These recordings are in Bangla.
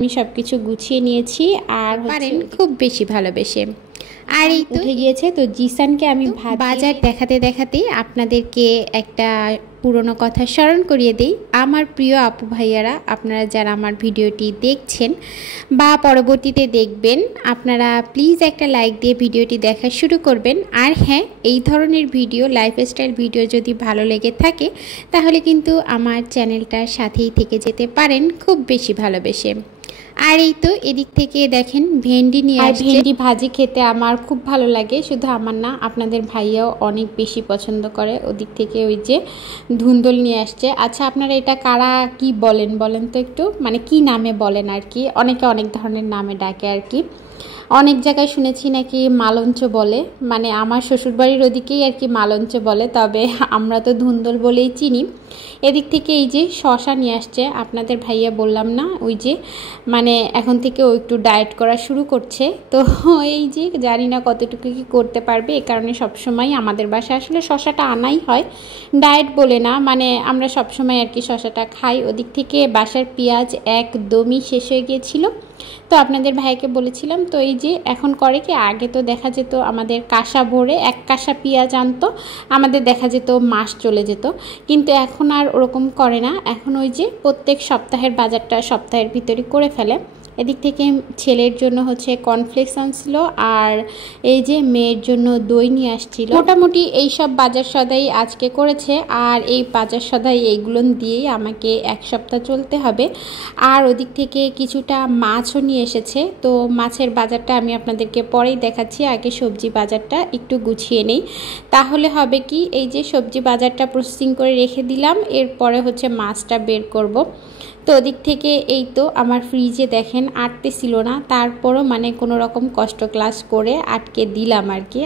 আমি সবকিছু গুছিয়ে নিয়েছি আর পারেন খুব বেশি ভালোবেসে। আর এই তো উঠে গিয়েছে। তো জিসানকে আমি বাজার দেখাতে দেখাতেই আপনাদেরকে একটা পুরনো কথা স্মরণ করিয়ে দিই। আমার প্রিয় আপু ভাইয়ারা, আপনারা যারা আমার ভিডিওটি দেখছেন বা পরবর্তীতে দেখবেন, আপনারা প্লিজ একটা লাইক দিয়ে ভিডিওটি দেখা শুরু করবেন। আর হ্যাঁ, এই ধরনের ভিডিও, লাইফস্টাইল ভিডিও যদি ভালো লেগে থাকে তাহলে কিন্তু আমার চ্যানেলটার সাথেই থেকে যেতে পারেন খুব বেশি ভালোবেসে। আর এই তো এদিক থেকে দেখেন ভেন্ডি নিয়ে আসছে। ভেন্ডি ভাজি খেতে আমার খুব ভালো লাগে, শুধু আমার না, আপনাদের ভাইয়াও অনেক বেশি পছন্দ করে। ওদিক থেকে ওই যে ধুন্দল নিয়ে আসছে। আচ্ছা, আপনারা এটা কারা কি বলেন বলেন তো একটু, মানে কি নামে বলেন আর কি? অনেকে অনেক ধরনের নামে ডাকে আর কি। অনেক জায়গায় শুনেছি নাকি মালঞ্চ বলে, মানে আমার শ্বশুরবাড়ির ওদিকেই আর কি মালঞ্চ বলে, তবে আমরা তো ধুন্দল বলেই চিনি। এদিক থেকে এই যে শশা নিয়ে আসছে। আপনাদের ভাইয়া বললাম না, ওই যে মানে এখন থেকে ও একটু ডায়েট করা শুরু করছে। তো এই যে জানি না কতটুকু কি করতে পারবে, এ কারণে সবসময় আমাদের বাসায় আসলে শশাটা আনাই হয়, ডায়েট বলে না, মানে আমরা সবসময় আর কি শশাটা খাই। ওদিক থেকে বাসার পেঁয়াজ একদমই শেষ হয়ে গিয়েছিল, তো আপনাদের ভাইকে বলেছিলাম। তো এই যে এখন করে কি, আগে তো দেখা যেত আমাদের কাঁসা ভরে এক কাঁসা পেঁয়াজ আনতো, আমাদের দেখা যেত মাস চলে যেত, কিন্তু এখন আর ওরকম করে না। এখন ওই যে প্রত্যেক সপ্তাহের বাজারটা সপ্তাহের ভিতরে করে ফেলে। এদিক থেকে ছেলের জন্য হচ্ছে কর্নফ্লেক্স আনছিল, আর এই যে মেয়ের জন্য দই নিয়ে আসছিল। মোটামুটি এই সব বাজার সদাই আজকে করেছে, আর এই বাজার সদাই এইগুলো দিয়েই আমাকে এক সপ্তাহ চলতে হবে। আর ওদিক থেকে কিছুটা মাছও নিয়ে এসেছে। তো মাছের বাজারটা আমি আপনাদেরকে পরেই দেখাচ্ছি, আগে সবজি বাজারটা একটু গুছিয়ে নেই। তাহলে হবে কি, এই যে সবজি বাজারটা প্রসেসিং করে রেখে দিলাম, এরপরে হচ্ছে মাছটা বের করব। তো ওদিক থেকে এই তো আমার ফ্রিজে দেখেন আটতে ছিল না, তারপরও মানে কোনো রকম কষ্ট ক্লাস করে আটকে দিলাম আর কি।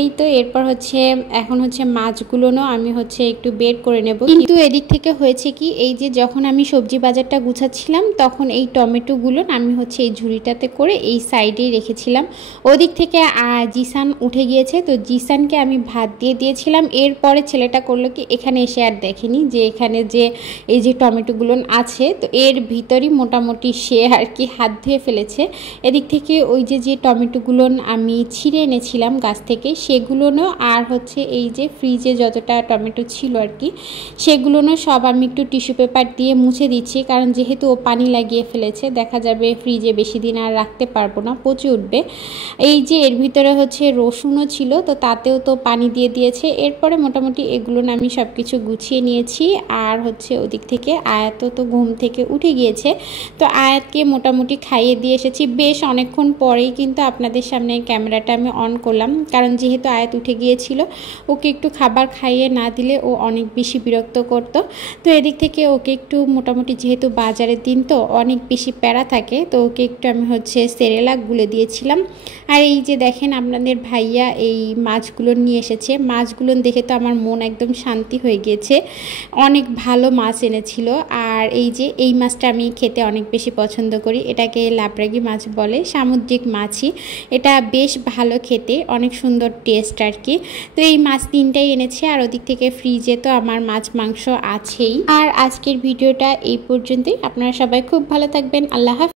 এই তো এরপর হচ্ছে এখন হচ্ছে মাছগুলোও আমি হচ্ছে একটু বের করে নেব। কিন্তু এদিক থেকে হয়েছে কি, এই যে যখন আমি সবজি বাজারটা গুছাচ্ছিলাম তখন এই টমেটোগুলো আমি হচ্ছে এই ঝুড়িটাতে করে এই সাইডেই রেখেছিলাম। ওদিক থেকে জিসান উঠে গিয়েছে, তো জিসানকে আমি ভাত দিয়ে দিয়েছিলাম। এরপরে ছেলেটা করলো কি, এখানে এসে আর দেখেনি যে এখানে যে এই যে টমেটোগুলো আছে, তো এর ভিতরই মোটামুটি সে আর কি হাত ধুয়ে ফেলেছে। এদিক থেকে ওই যে যে টমেটোগুলো আমি ছিঁড়ে এনেছিলাম গাছ থেকে সেগুলোও, আর হচ্ছে এই যে ফ্রিজে যতটা টমেটো ছিল আর কি সেগুলোও সব আমি একটু টিস্যু পেপার দিয়ে মুছে দিচ্ছি, কারণ যেহেতু ও পানি লাগিয়ে ফেলেছে, দেখা যাবে ফ্রিজে বেশি দিন আর রাখতে পারবো না, পচে উঠবে। এই যে এর ভিতরে হচ্ছে রসুনও ছিল, তো তাতেও তো পানি দিয়ে দিয়েছে। এরপরে মোটামুটি এগুলো আমি সব কিছু গুছিয়ে নিয়েছি। আর হচ্ছে ওদিক থেকে আয়াত তো ঘুম থেকে উঠে গিয়েছে, তো আয়াতকে মোটামুটি খাইয়ে দিয়ে এসেছি বেশ অনেকক্ষণ পরেই, কিন্তু আপনাদের সামনে ক্যামেরাটা আমি অন করলাম, কারণ যেহেতু আয়াত উঠে গিয়েছিল, ওকে একটু খাবার খাইয়ে না দিলে ও অনেক বেশি বিরক্ত করতো। তো এদিক থেকে ওকে একটু মোটামুটি, যেহেতু বাজারের দিন তো অনেক বেশি প্যারা থাকে, তো ওকে একটু আমি হচ্ছে সেরেলাক গুলে দিয়েছিলাম। আর এই যে দেখেন আপনাদের ভাইয়া এই মাছগুলো নিয়ে এসেছে, মাছগুলো দেখে তো আমার মন একদম শান্তি হয়ে গিয়েছে, অনেক ভালো মাছ এনেছিল। আর এই যে এই মাছটা আমি খেতে অনেক বেশি পছন্দ করি, এটাকে লাবরাগি মাছ বলে, সামুদ্রিক মাছই, এটা বেশ ভালো খেতে, অনেক সুন্দর টেস্ট আর কি। তো এই মাছ তিনটাই এনেছে, আর ওদিক থেকে ফ্রিজে তো আমার মাছ মাংস আছেই। আর আজকের ভিডিওটা এই পর্যন্তই, আপনারা সবাই খুব ভালো থাকবেন, আল্লাহ হাফেজ।